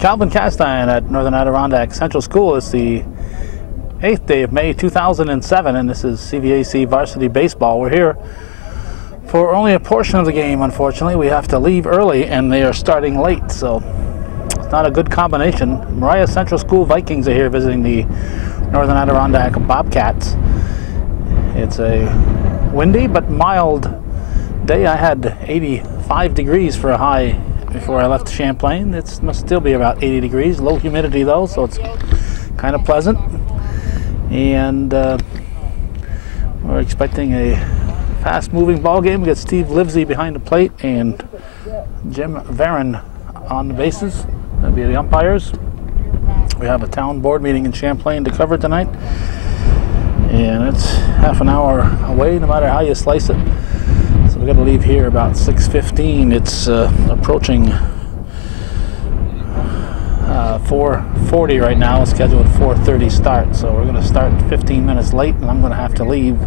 Calvin Castine at Northern Adirondack Central School. It's the 8th day of May 2007, and this is CVAC Varsity Baseball. We're here for only a portion of the game, unfortunately. We have to leave early, and they are starting late, so it's not a good combination. Moriah Central School Vikings are here visiting the Northern Adirondack Bobcats. It's a windy but mild day. I had 85 degrees for a high before I left Champlain. It must still be about 80 degrees. Low humidity though, so it's kind of pleasant. And we're expecting a fast-moving ball game. We got Steve Livesey behind the plate and Jim Varon on the bases. That'll be the umpires. We have a town board meeting in Champlain to cover tonight, and it's half an hour away no matter how you slice it. So we're going to leave here about 6:15. It's approaching 4:40 right now. It's scheduled 4:30 start, so we're going to start 15 minutes late, and I'm going to have to leave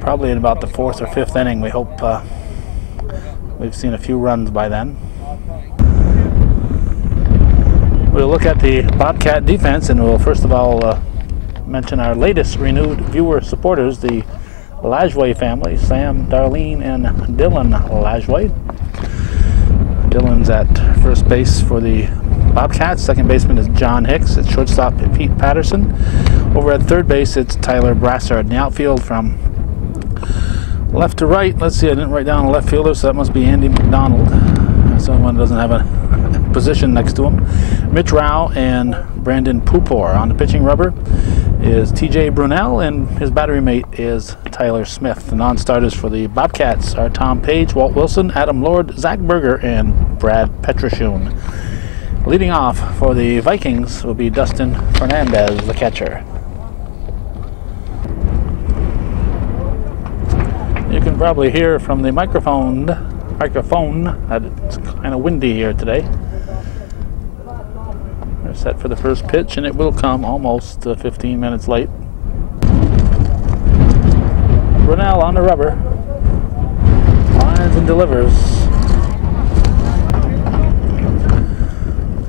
probably in about the 4th or 5th inning. We hope we've seen a few runs by then. We'll look at the Bobcat defense, and we'll first of all mention our latest renewed viewer supporters, the Lajway family, Sam, Darlene, and Dylan Lajway. Dylan's at first base for the Bobcats. Second baseman is John Hicks. At shortstop, Pete Patterson. Over at third base, it's Tyler Brassard. In the outfield, from left to right, let's see, I didn't write down a left fielder, so that must be Andy McDonald. Someone doesn't have a position next to him. Mitch Rao and Brandon Pupor. On the pitching rubber is TJ Brunel, and his battery mate is Tyler Smith. The non-starters for the Bobcats are Tom Page, Walt Wilson, Adam Lord, Zach Berger, and Brad Petrashun. Leading off for the Vikings will be Dustin Fernandez, the catcher. You can probably hear from the microphone that it's kind of windy here today. We're set for the first pitch, and it will come almost 15 minutes late. Brunel on the rubber. Lines and delivers.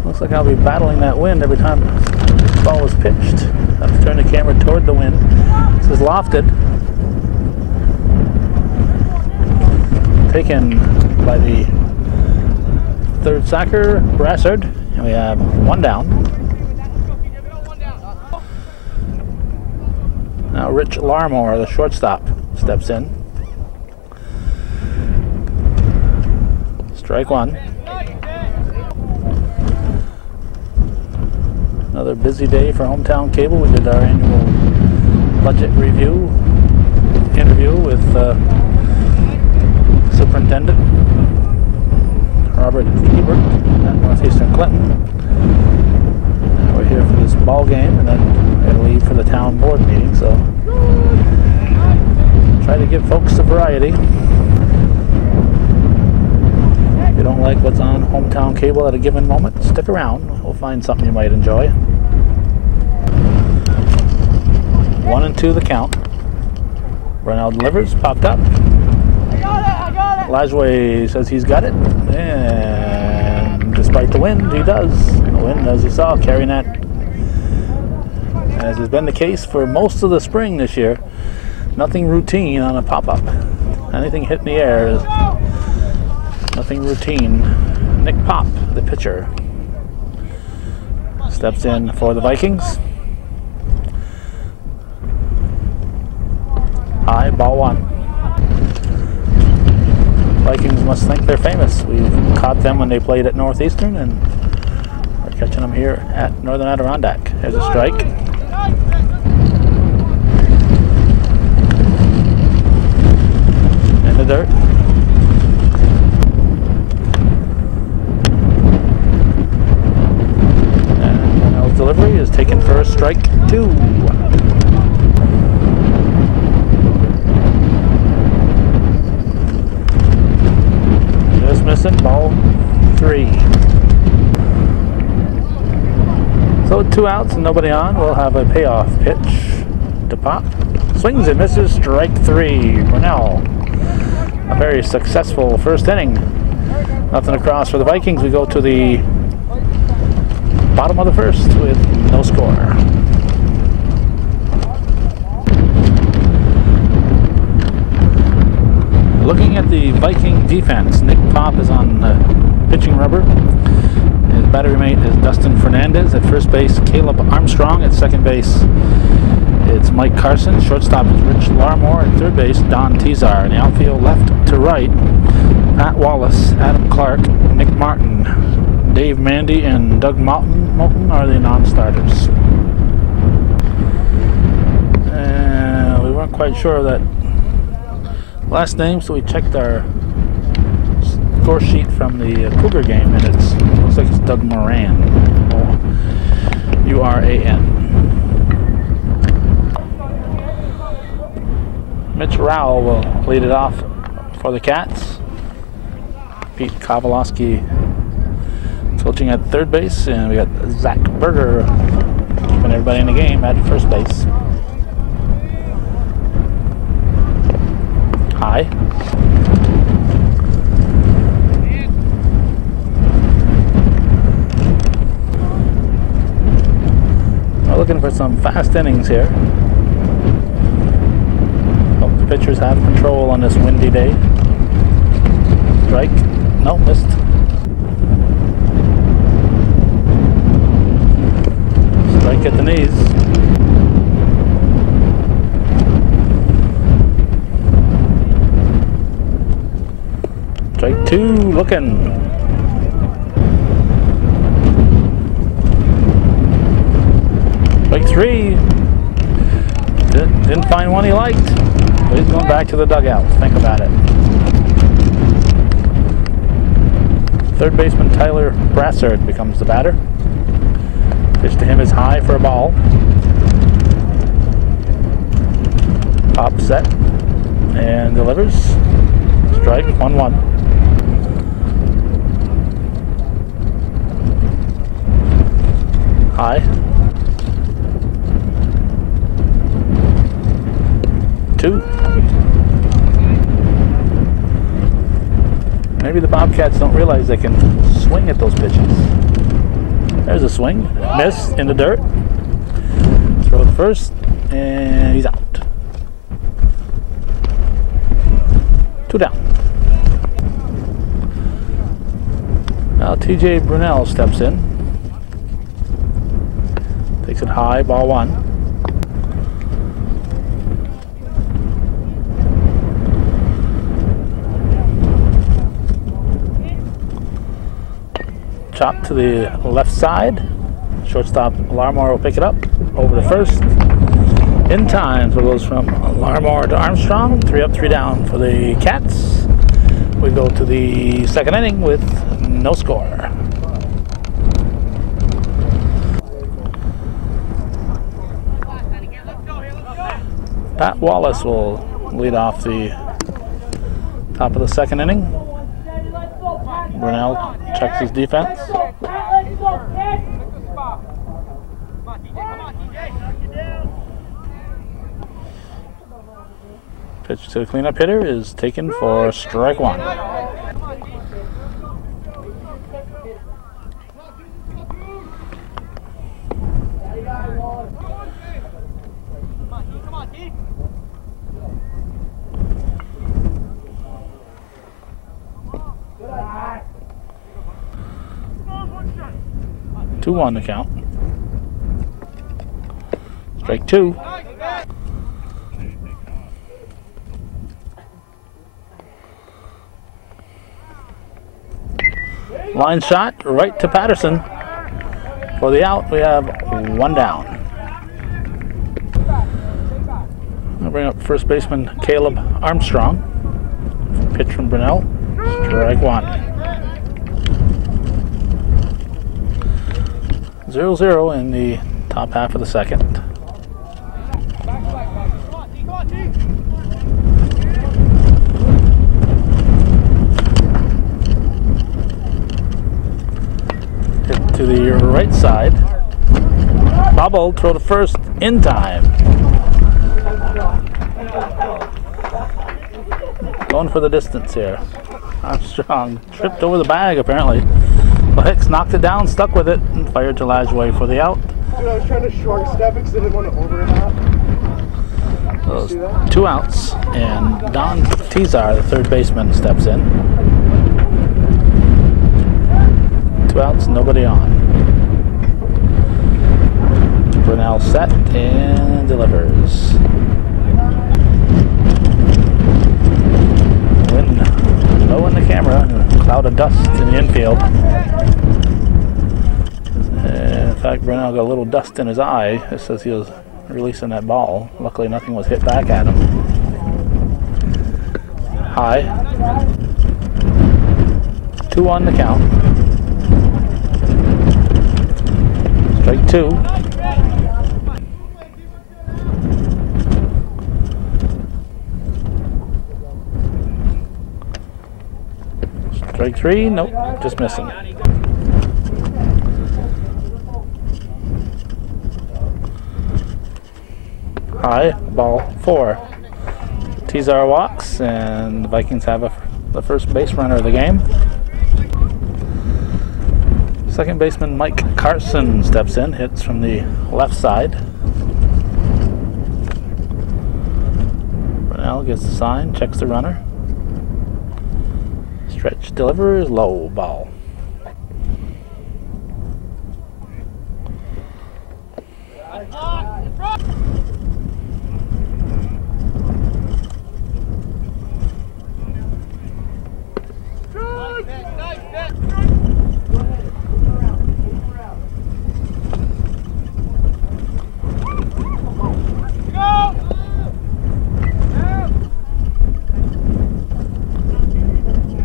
Looks like I'll be battling that wind every time the ball is pitched. I have to turn the camera toward the wind. This is lofted. Taken by the third sacker, Brassard. And we have one down. Now Rich Larmore, the shortstop, steps in. Strike one. Another busy day for Hometown Cable. We did our annual budget interview with Superintendent Robert Hebert at Northeastern Clinton. We're here for this ball game, and then we're going to leave for the town board meeting, so try to give folks a variety. If you don't like what's on Hometown Cable at a given moment, stick around. We'll find something you might enjoy. 1-2 the count. Brunel delivers, popped up. Lajway says he's got it, and despite the wind, he does. The wind, as you saw, carrying that, as has been the case for most of the spring this year. Nothing routine on a pop-up. Anything hit in the air is nothing routine. Nick Pop, the pitcher, steps in for the Vikings. High, ball one. Vikings must think they're famous. We've caught them when they played at Northeastern, and we're catching them here at Northern Adirondack. There's a strike. In the dirt. And Brunel's delivery is taken for strike two. Missing, ball three. So with 2 outs and nobody on, we'll have a payoff pitch to Pop. Swings and misses, strike three. Brunel. A very successful first inning. Nothing across for the Vikings. We go to the bottom of the first with no score. Looking at the Viking defense, Nick Pop is on pitching rubber. His battery mate is Dustin Fernandez. At first base, Caleb Armstrong. At second base, it's Mike Carson. Shortstop is Rich Larmore. At third base, Don Tezar. In the outfield, left to right, Pat Wallace, Adam Clark, Nick Martin, Dave Mandy, and Doug Moulton are the non-starters. We weren't quite sure of that last name, so we checked our score sheet from the Cougar game, and it looks like it's Doug Moran. U-R-A-N. Mitch Rowell will lead it off for the Cats. Pete Kowalowski coaching at third base, and we got Zach Berger keeping everybody in the game at first base. High. We're looking for some fast innings here. Hope the pitchers have control on this windy day. Strike. No, missed. Strike at the knees. Strike two, looking. Strike three. Didn't find one he liked. But he's going back to the dugout. Think about it. Third baseman Tyler Brassard becomes the batter. Pitch to him is high for a ball. Pop set and delivers. Strike, 1-1. High. 2. Maybe the Bobcats don't realize they can swing at those pitches. There's a swing. Miss in the dirt. Throw it first, and he's out. 2 down. Now TJ Brunel steps in. Takes it high, ball 1. Chop to the left side. Shortstop Larmore will pick it up over the first. In time, so it goes from Larmore to Armstrong. 3 up, 3 down for the Cats. We go to the second inning with no score. Pat Wallace will lead off the top of the second inning. Brunel checks his defense. Pitch to the cleanup hitter is taken for strike 1. Two on the count. Strike 2. Line shot right to Patterson. For the out, we have 1 down. I'll bring up first baseman Caleb Armstrong. Pitch from Brunel. Strike 1. 0-0 in the top half of the second. Hit to the right side. Bobble, throw to first in time. Going for the distance here. Armstrong tripped over the bag apparently. Hicks knocked it down, stuck with it fired to Lajway for the out. Dude, I was trying to short step because I didn't want to overlap. Those 2 outs, and Don Tizar, the third baseman, steps in. 2 outs, nobody on. Brunel set and delivers. Wind low in the camera, and a cloud of dust in the infield. In fact, Brunel got a little dust in his eye. It says he was releasing that ball. Luckily, nothing was hit back at him. High. 2-1 the count. Strike 2. Strike 3. Nope, just missing. High, ball 4. Tizar walks, and the Vikings have the first base runner of the game. Second baseman Mike Carson steps in, hits from the left side. Brunel gets the sign, checks the runner. Stretch delivers, low ball.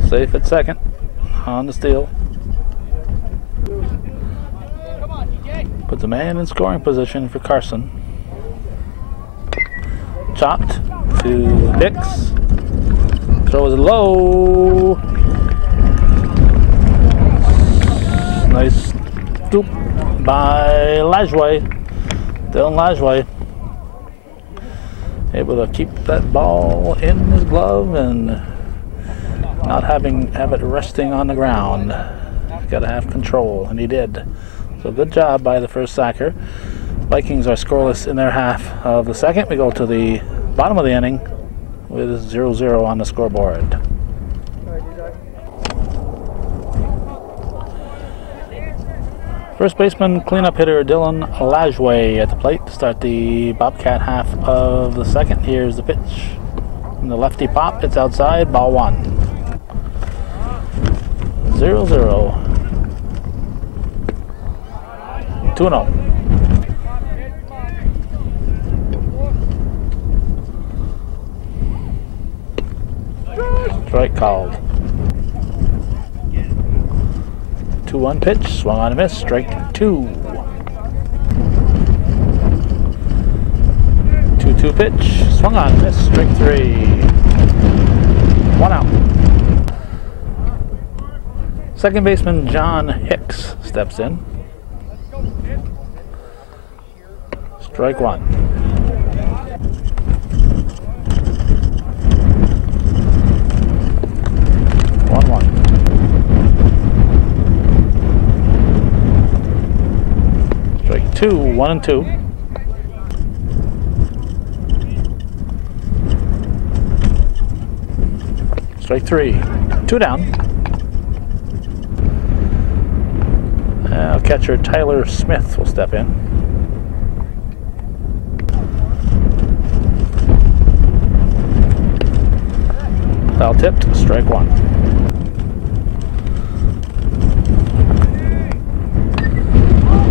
Safe at second, on the steal. Puts a man in scoring position for Carson. Chopped to Hicks. Throws it low. Nice scoop by Lajway. Dylan Lajway. Able to keep that ball in his glove and not have it resting on the ground. Got to have control, and he did. So good job by the first sacker. Vikings are scoreless in their half of the second. We go to the bottom of the inning with 0-0 on the scoreboard. First baseman, cleanup hitter Dylan Lajway at the plate to start the Bobcat half of the second. Here's the pitch. From the lefty pop, it's outside, ball 1. 0-0. 2-0. Strike called. 2-1 pitch, swung on a miss, strike 2. 2-2 pitch, swung on a miss, strike 3. 1 out. Second baseman John Hicks steps in. Strike 1. 1-1. Strike 2, 1-2. Strike 3, 2 down. Catcher Tyler Smith will step in. Foul tipped, strike 1.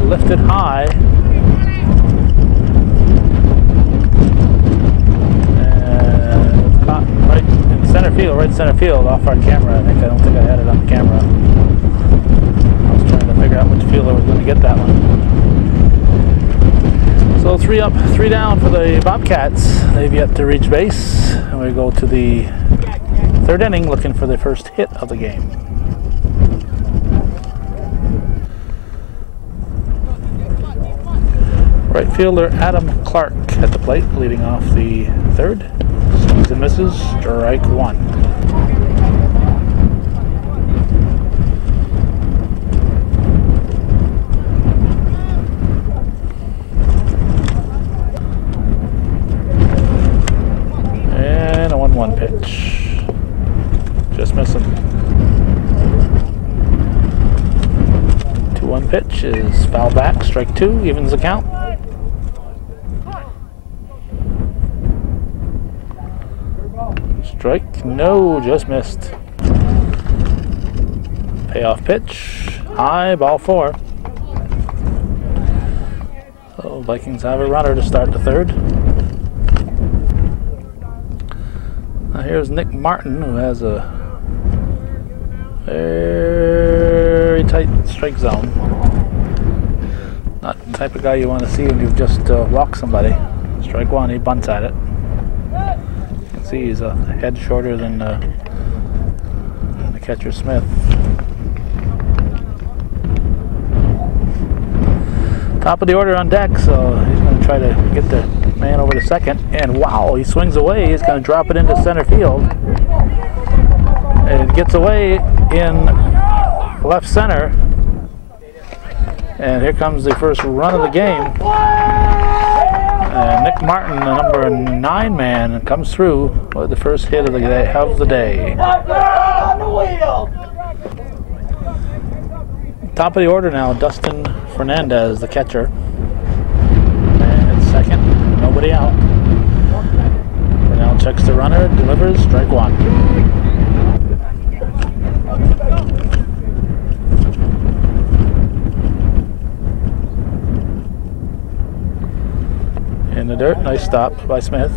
Lifted high. And caught right in center field, right center field, off our camera. I don't think I had it on the camera. Trying to figure out which fielder was going to get that one. So 3 up, 3 down for the Bobcats. They've yet to reach base. And we go to the third inning looking for the first hit of the game. Right fielder Adam Clark at the plate, leading off the third. Swings and misses, strike 1. Pitch. Just missing. 2-1 pitch is foul back. Strike 2 evens the count. Strike. No, just missed. Payoff pitch. High, ball 4. So Vikings have a runner to start the third. Now here's Nick Martin, who has a very tight strike zone. Not the type of guy you want to see when you've just walked somebody. Strike 1, he bunts at it. You can see he's a head shorter than the catcher Smith. Top of the order on deck, so he's going to try to get the man over to second. And wow, he swings away. He's going to drop it into center field. And it gets away in left center. And here comes the first run of the game. And Nick Martin, the number 9 man, comes through with the first hit of the day. Top of the order now, Dustin Fernandez, the catcher. And it's second, nobody out. Now checks the runner, delivers, strike 1. In the dirt, nice stop by Smith.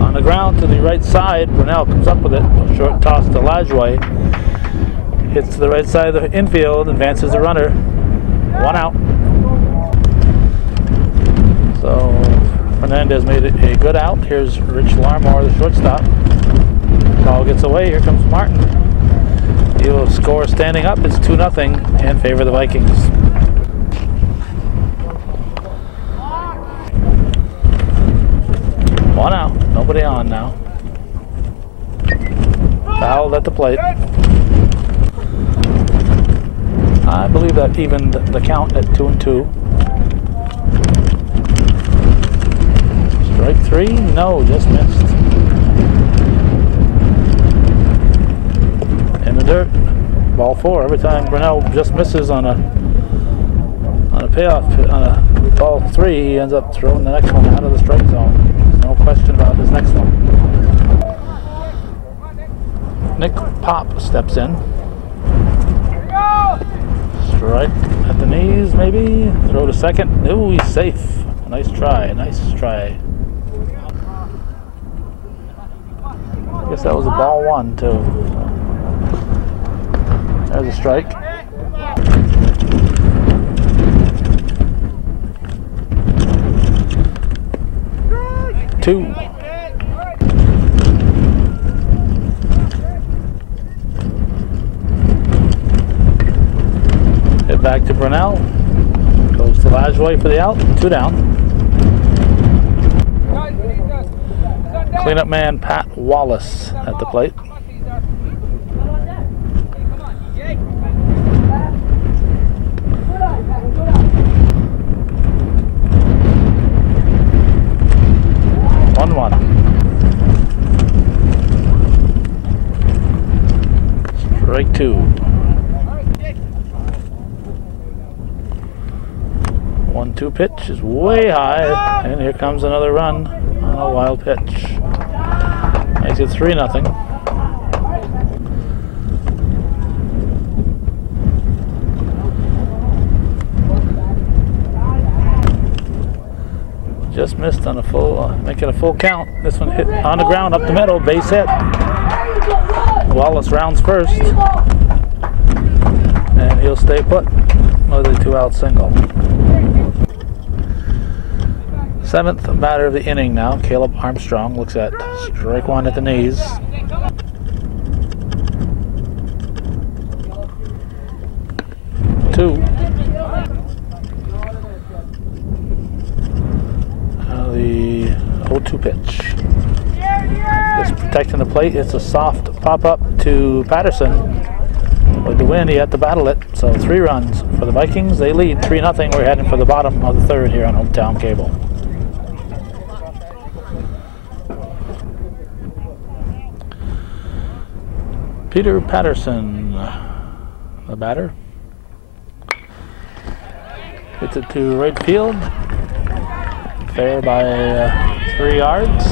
On the ground to the right side, Brunell comes up with it. Short toss to Lajoie. Hits to the right side of the infield, advances the runner. 1 out. So Fernandez made it a good out. Here's Rich Larmore, the shortstop. Ball gets away. Here comes Martin. He'll score standing up. It's 2-0 in favor of the Vikings. One out. Nobody on now. Fouled at the plate. I believe that evened the count at 2-2. Strike 3? No, just missed. In the dirt. Ball 4. Every time Brunell just misses on a payoff, on a ball 3, he ends up throwing the next one out of the strike zone. No question about this next one. Nick Pop steps in. Strike at the knees, maybe. Throw to second. Ooh, he's safe. Nice try, nice try. I guess that was a ball 1 too. There's a strike. Two. Hit back to Brunell. Goes to Lajoie for the out. 2 down. Cleanup man Pat Wallace at the plate. Strike 2. 1-2 pitch is way high, and here comes another run on a wild pitch. Makes it 3-0. Just missed on a full, making a full count. This one hit on the ground, up the middle, base hit. Wallace rounds first, and he'll stay put with a 2-out single. 7th batter of the inning now, Caleb Armstrong looks at strike 1 at the knees. Two. The 0-2 pitch. Just protecting the plate. It's a soft pop-up to Patterson. With the win, he had to battle it. So 3 runs for the Vikings. They lead 3-0. We're heading for the bottom of the 3rd here on Hometown Cable. Peter Patterson, the batter. Hits it to right field. Fair by 3 yards.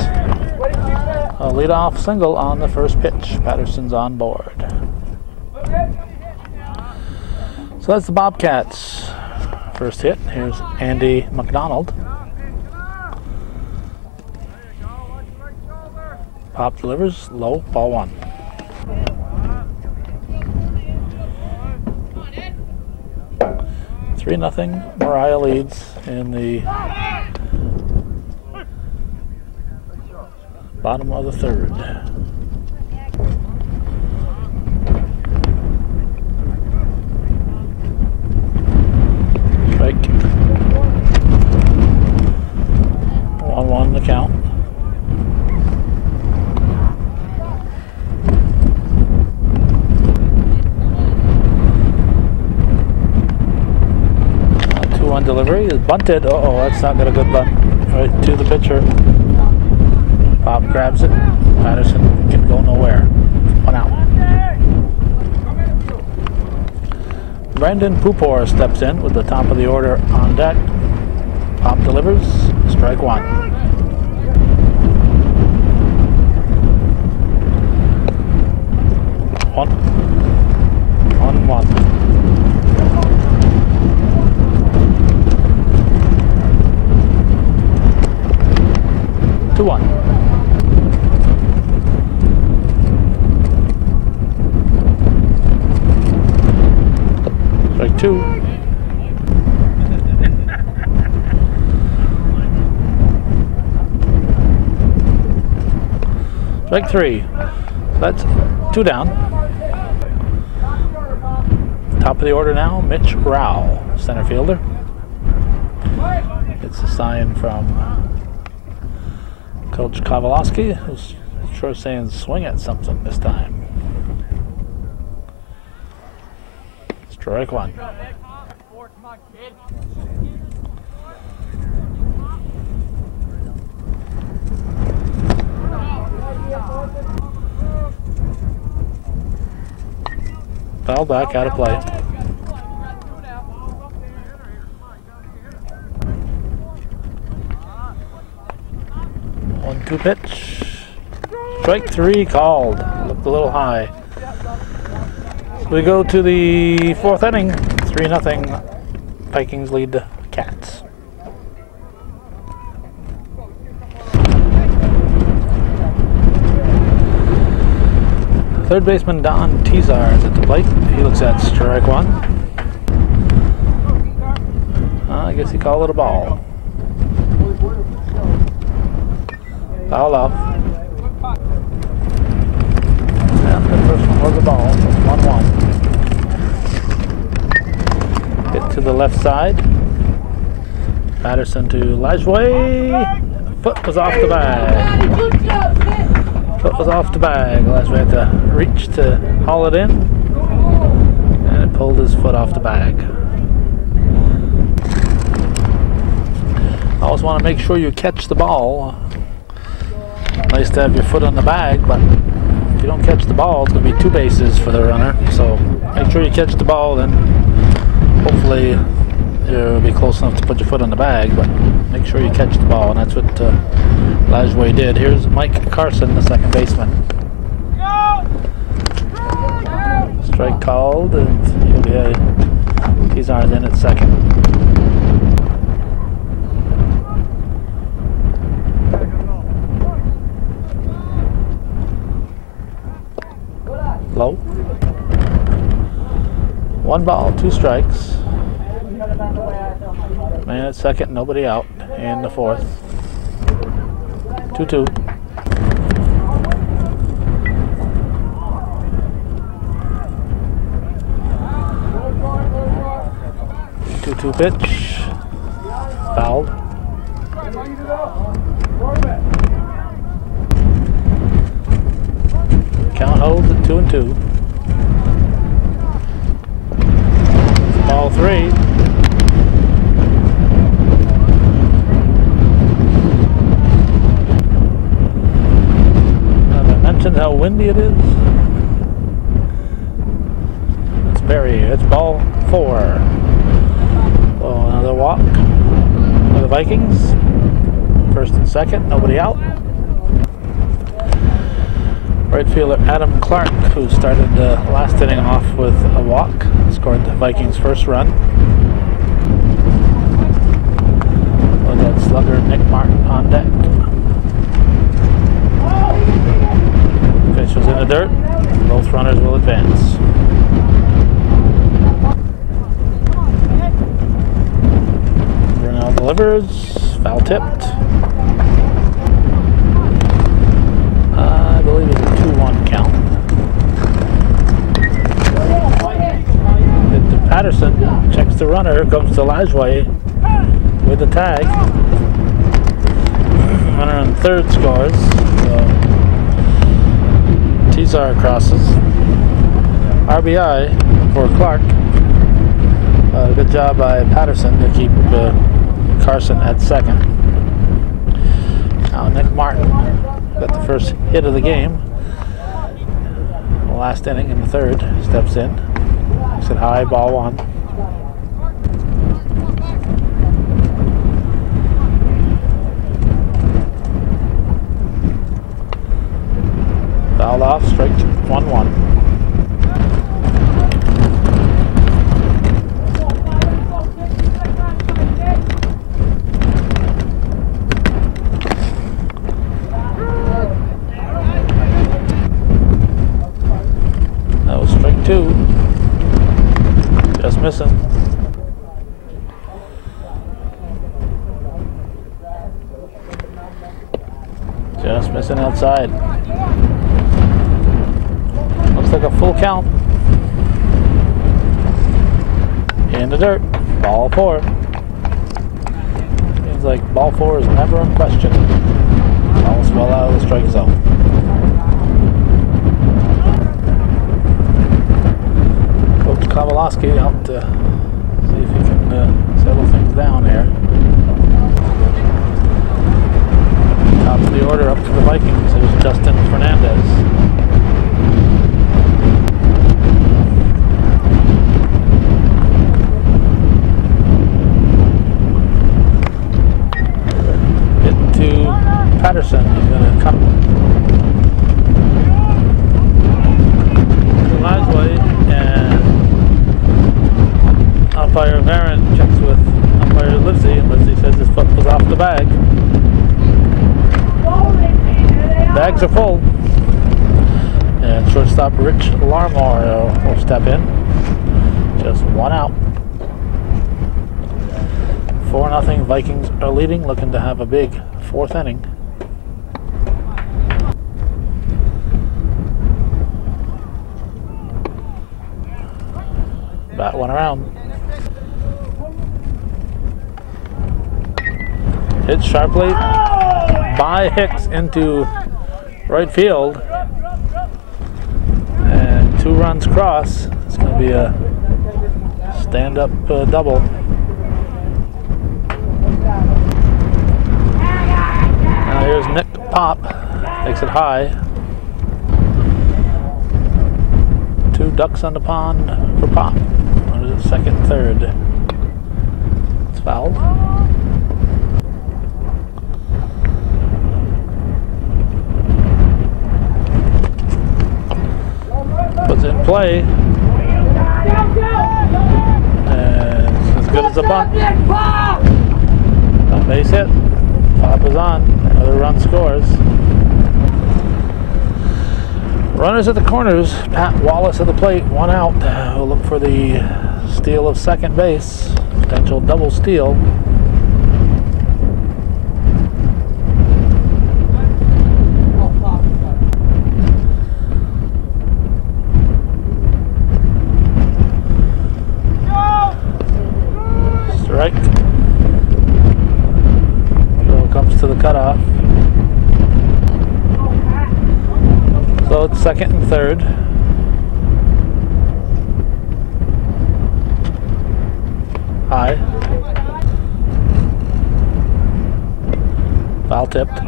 A leadoff single on the first pitch. Patterson's on board. So that's the Bobcats' first hit. Here's Andy McDonald. Pop delivers, low, ball 1. Three nothing. Moriah leads in the bottom of the 3rd. Strike. 1-1 the count. Delivery is bunted. Uh-oh, that's not got a good bunt. Right to the pitcher. Pop grabs it. Patterson can go nowhere. 1 out. Brandon Pupor steps in with the top of the order on deck. Pop delivers. Strike 1. 1-1. 2-1. Strike 2. Strike 3. That's 2 down. Top of the order now, Mitch Rao, center fielder. It's a sign from Coach Kowalski, who's sure saying swing at something this time. Strike 1. Foul back, out of play. One-two pitch. Strike 3 called. Looked a little high. So we go to the 4th inning. 3-0. Vikings lead the Cats. Third baseman Don Tizar is at the plate. He looks at strike 1. I guess he called it a ball. Foul off. And the first one was a ball. 1-1. Hit to the left side. Patterson to Lajway. Foot was off the bag. Foot was off the bag. Lajway had to reach to haul it in. And it pulled his foot off the bag. Always want to make sure you catch the ball. Nice to have your foot on the bag, but if you don't catch the ball, it's going to be 2 bases for the runner. So make sure you catch the ball, then hopefully you'll be close enough to put your foot on the bag, but make sure you catch the ball, and that's what Lajway did. Here's Mike Carson, the second baseman. Strike called, and he'll be Tizar's in at second. Low. 1 ball, 2 strikes. Man at second, nobody out in the 4th. 2-2. 2-2 pitch. Fouled. Count holds at 2-2. ball 3. Have I mentioned how windy it is? It's Barry. It's ball 4. Oh, another walk for the Vikings. First and second, nobody out. Right fielder Adam Clark, who started the last inning off with a walk, scored the Vikings' first run. With that slugger Nick Martin on deck. Pitch was in the dirt. Both runners will advance. Brunel delivers. Foul tipped. I believe it's a 2-1 count. Hit to Patterson. Checks the runner. Comes to Lajway with the tag. Runner on third scores. So Tizar crosses. RBI for Clark. Good job by Patterson to keep Carson at second. Now Nick Martin got the first hit of the game. The last inning in the third. Steps in. Makes it high, ball 1. Fouled off, strike 1-1. That was strike 2. Just missing. Just missing outside. Looks like a full count. In the dirt. Ball 4. Seems like ball 4 is never in question. Ball's well out of the strike zone. Coach Kowalowski out to see if he can settle things down here. Top of the order up to the Vikings. There's Justin Fernandez. Patterson, he's going to come to Lasway, and umpire Varon checks with umpire Livesey, and Livesey says his foot was off the bag. Bags are full, and shortstop Rich Larmore will step in. Just 1 out. 4-0 Vikings are leading, looking to have a big 4th inning. Bat went around. Hit sharply by Hicks into right field. And 2 runs cross. It's going to be a stand-up double. Now here's Nick Pop. Takes it high. 2 ducks on the pond for Pop. Second, third. It's fouled. Puts it in play. And it's as good as a bunt. A base hit. Pop is on. Another run scores. Runners at the corners. Pat Wallace at the plate. 1 out. We'll look for the steal of second base. Potential double steal. Strike. Throw comes to the cutoff. So it's second and third. High. Foul tipped.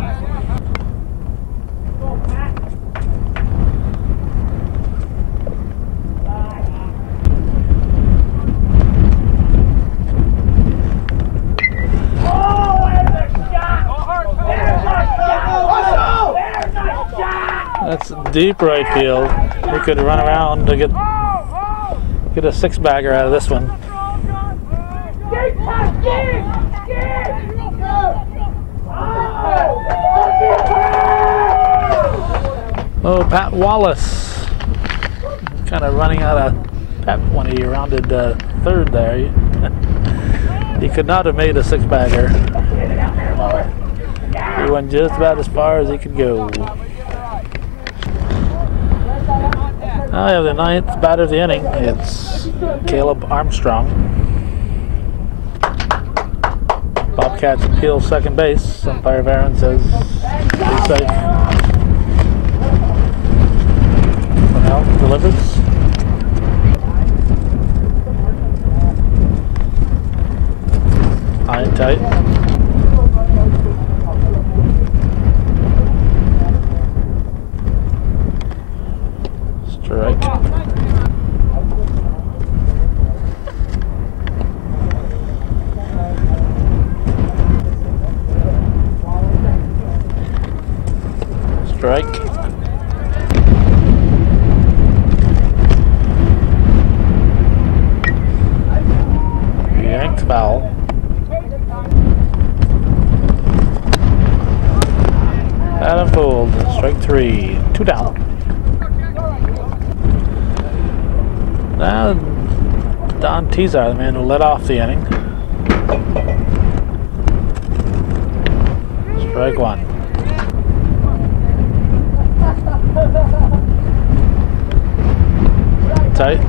That's deep right field. We could run around to get a six-bagger out of this one. Oh, Pat Wallace. Kind of running out of pep when he rounded third there. He could not have made a six-bagger. He went just about as far as he could go. Now we have the ninth batter of the inning. It's Caleb Armstrong. Bobcats appeal second base. Umpire Varon says he's safe. Now delivers. High and tight. Strike. Strike. Yanked foul. Adam fooled. Strike three. 2 down. Now, Don Tizar, the man who led off the inning. Strike one. Tight.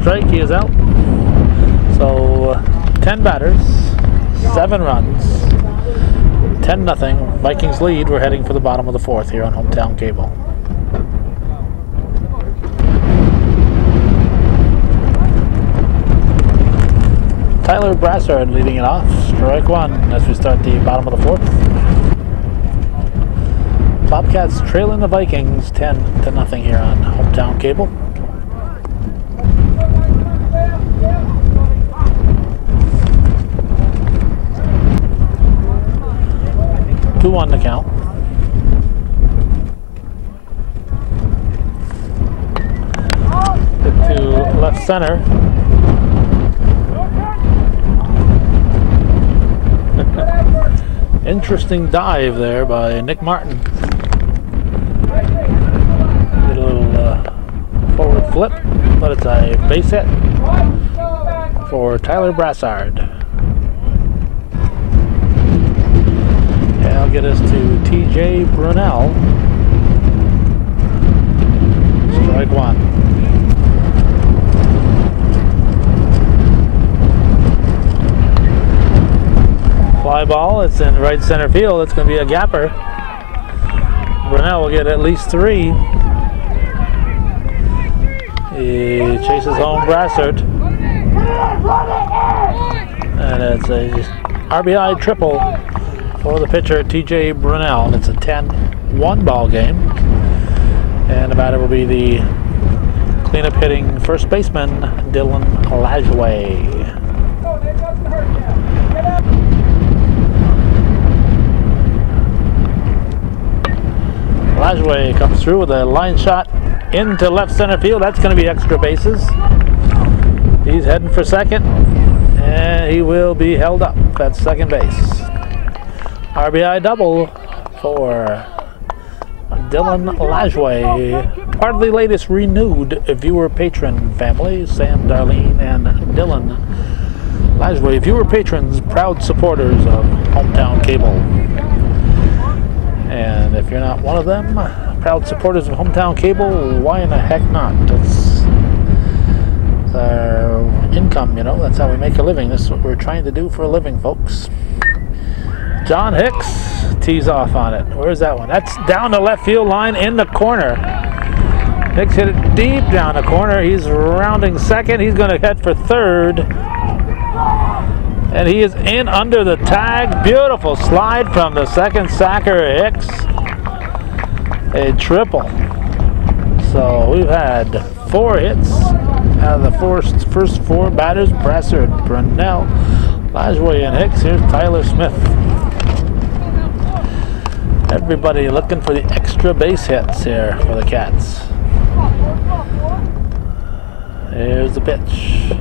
Strike, he is out. So 10 batters, 7 runs, 10-0. Vikings lead. We're heading for the bottom of the fourth here on Hometown Cable. Tyler Brassard leading it off. Strike one as we start the bottom of the fourth. Bobcats trailing the Vikings 10-0 here on Hometown Cable. 2-1 to count. Hit to left center. Interesting dive there by Nick Martin. A little forward flip, but it's a base hit for Tyler Brassard. That'll get us to TJ Brunell. Strike one. Fly ball, it's in right center field. It's going to be a gapper. Brunell will get at least 3. He chases home Brassard. And it's a RBI triple for the pitcher, TJ Brunell. It's a 10-1 ball game. And the batter will be the cleanup hitting first baseman, Dylan Lajway. Lajway comes through with a line shot into left center field. That's going to be extra bases. He's heading for second, and he will be held up at second base. RBI double for Dylan Lajway. Part of the latest renewed viewer patron family, Sam, Darlene, and Dylan Lajway. Viewer patrons, proud supporters of Hometown Cable. And if you're not one of them, proud supporters of Hometown Cable, why in the heck not? That's our income, you know, that's how we make a living. This is what we're trying to do for a living, folks. John Hicks tees off on it. Where's that one? That's down the left field line in the corner. Hicks hit it deep down the corner. He's rounding second. He's going to head for third. And he is in under the tag. Beautiful slide from the second sacker, Hicks. A triple. So we've had 4 hits out of the first 4 batters. Brasser, Brunell, Lajway, and Hicks. Here's Tyler Smith. Everybody looking for the extra base hits here for the Cats. Here's the pitch.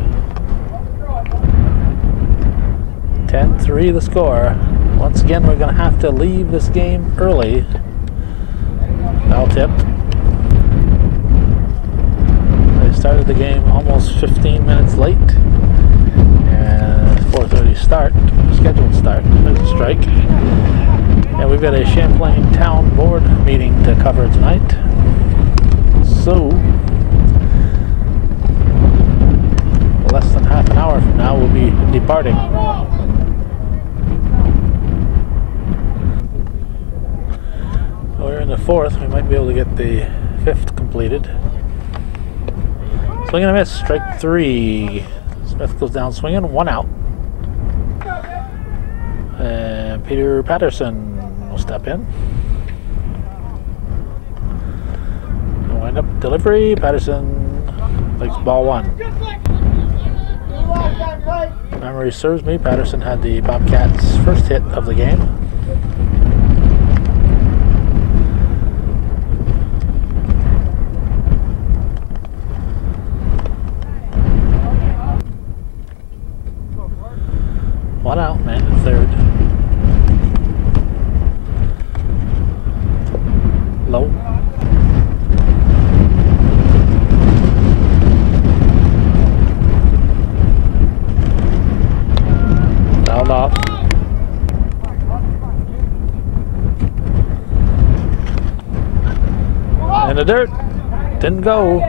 10-3 the score. Once again, we're going to have to leave this game early. Foul tip. They started the game almost 15 minutes late. And 4:30 start, scheduled start. There's a strike. And we've got a Champlain Town Board meeting to cover tonight. So, less than half an hour from now, we'll be departing. We're in the 4th. We might be able to get the 5th completed. Swing and a miss. Strike 3. Smith goes down swinging. 1 out. And Peter Patterson will step in. Wind up delivery. Patterson takes ball 1. If memory serves me, Patterson had the Bobcats' first hit of the game. One out, man, 3rd. Low. Fouled off. In the dirt. Didn't go.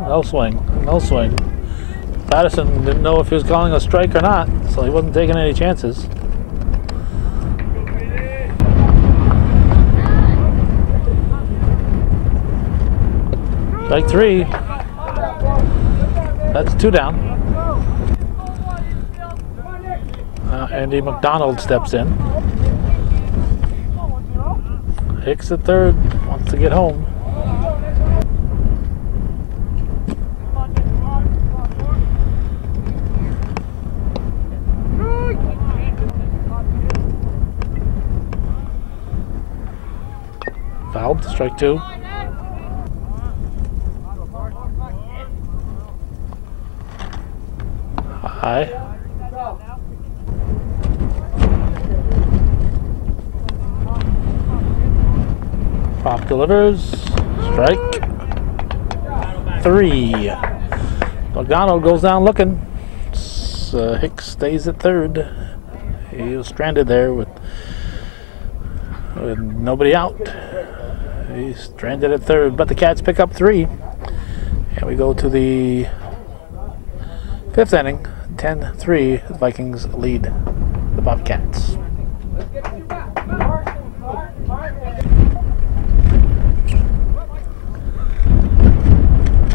No swing, no swing. Patterson didn't know if he was calling a strike or not, so he wasn't taking any chances. Strike 3. That's 2 down. Andy McDonald steps in. Hicks at 3rd, wants to get home. Fouled, strike 2. High. Pop delivers. Strike 3. McDonald goes down looking. Hicks stays at 3rd. He was stranded there with nobody out. He's stranded at 3rd, but the Cats pick up 3. And we go to the 5th inning. 10-3, the Vikings lead the Bobcats.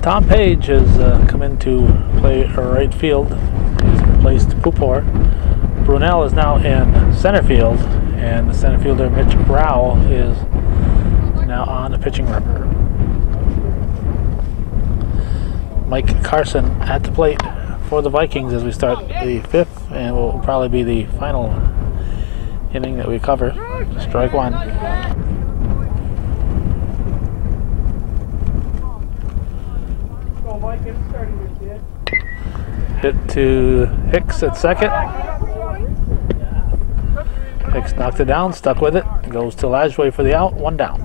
Tom Page has come in to play right field. He's replaced Pupor. Brunel is now in center field, and the center fielder Mitch Rao is now on the pitching rubber. Mike Carson at the plate for the Vikings as we start the 5th, and will probably be the final inning that we cover. Strike 1. Mike, I'm starting your kid. Hit to Hicks at second. Hicks knocked it down, stuck with it. Goes to Lajway for the out, 1 down.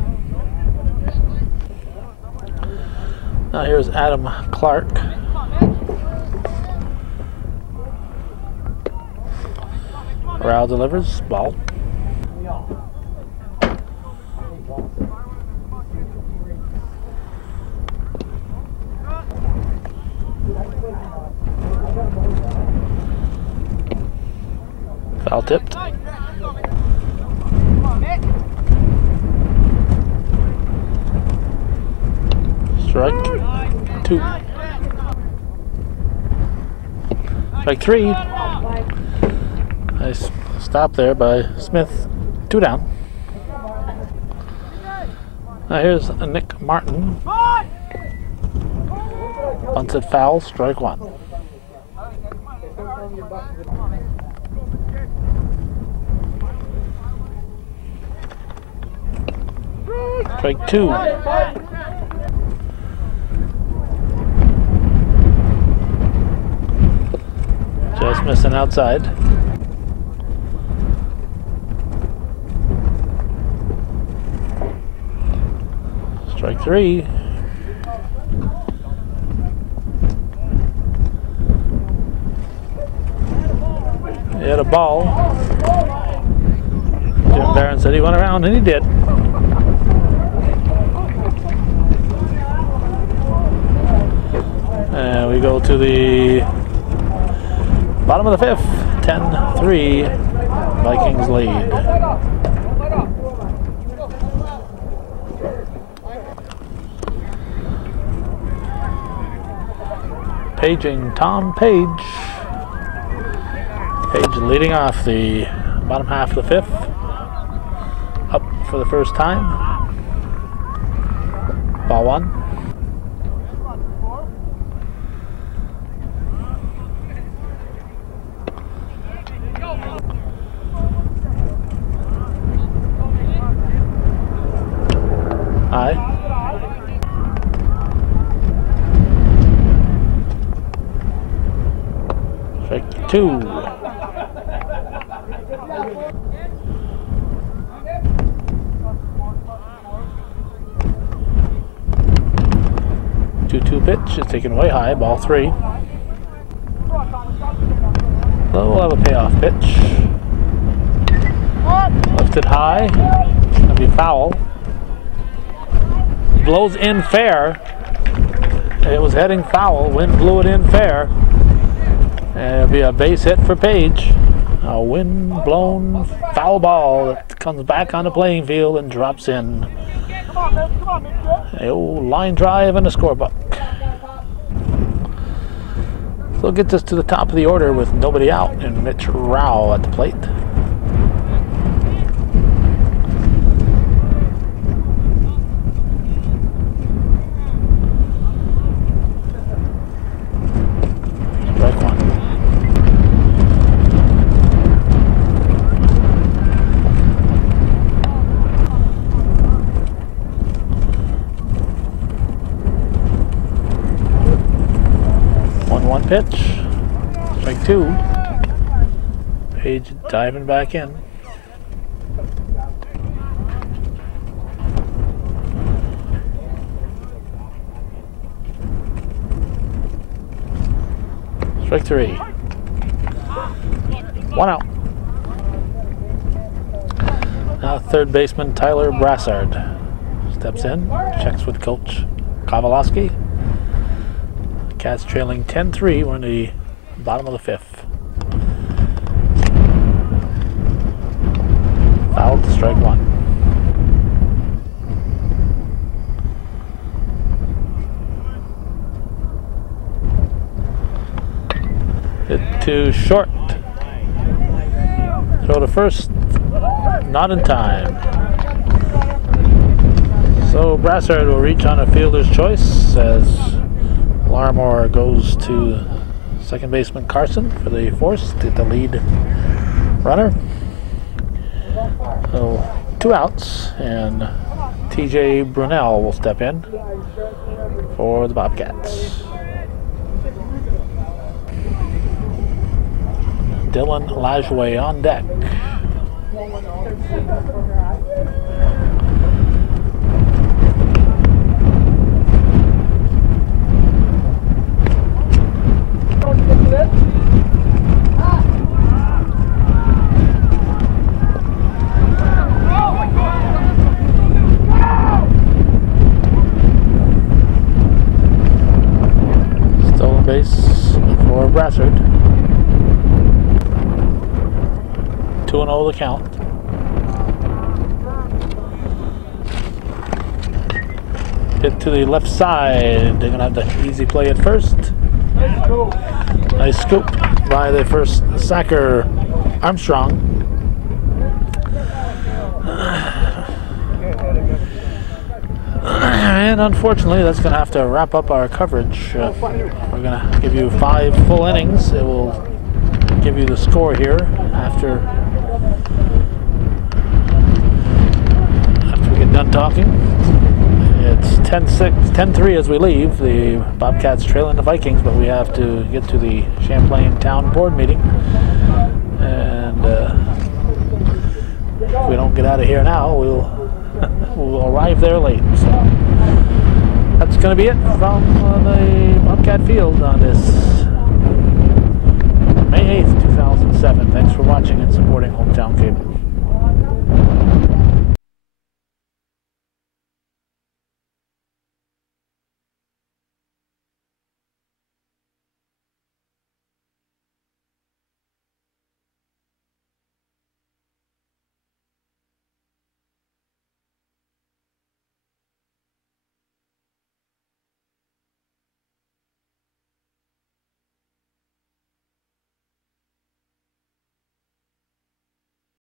Now here's Adam Clark. Rao delivers, ball. Foul tipped. Strike 2. Strike 3. Nice stop there by Smith. 2 down. Now here's Nick Martin. Bunted foul, strike 1. Strike 2. Just missing outside. Strike 3. He had a ball. Jim Barron said he went around, and he did. And we go to the bottom of the 5th. 10-3. Vikings lead. Paging Tom Page. Page leading off the bottom half of the 5th. Up for the first time. Ball 1. High. Strike 2. Two pitch is taken way high, ball 3. So we'll have a payoff pitch. Lifted high, gonna be foul. Blows in fair. It was heading foul. Wind blew it in fair. And it'll be a base hit for Page. A wind-blown foul ball that comes back on the playing field and drops in. A old line drive and a scorebook. So it gets us to the top of the order with nobody out and Mitch Rao at the plate. Strike 1. Pitch, strike 2. Page diving back in. Strike 3. 1 out. Now third baseman Tyler Brassard steps in, checks with coach Kowalowski. Cats trailing 10-3. We're in the bottom of the 5th. Foul to strike 1. Hit to short. Throw to first. Not in time. So Brassard will reach on a fielder's choice as Larmore goes to second baseman Carson for the force to the lead runner. So 2 outs, and TJ Brunel will step in for the Bobcats. Dylan Lajway on deck. Stolen base for Brassard. 2-0 the count. Hit to the left side. They're going to have the easy play at first. Nice scoop by the first sacker, Armstrong. And unfortunately, that's going to have to wrap up our coverage. We're going to give you 5 full innings. It will give you the score here after we get done talking. It's 10-3 as we leave. The Bobcats trailing the Vikings, but we have to get to the Champlain Town Board meeting. And if we don't get out of here now, we'll arrive there late. So that's going to be it from the Bobcat Field on this May 8th, 2007. Thanks for watching and supporting Hometown Cable.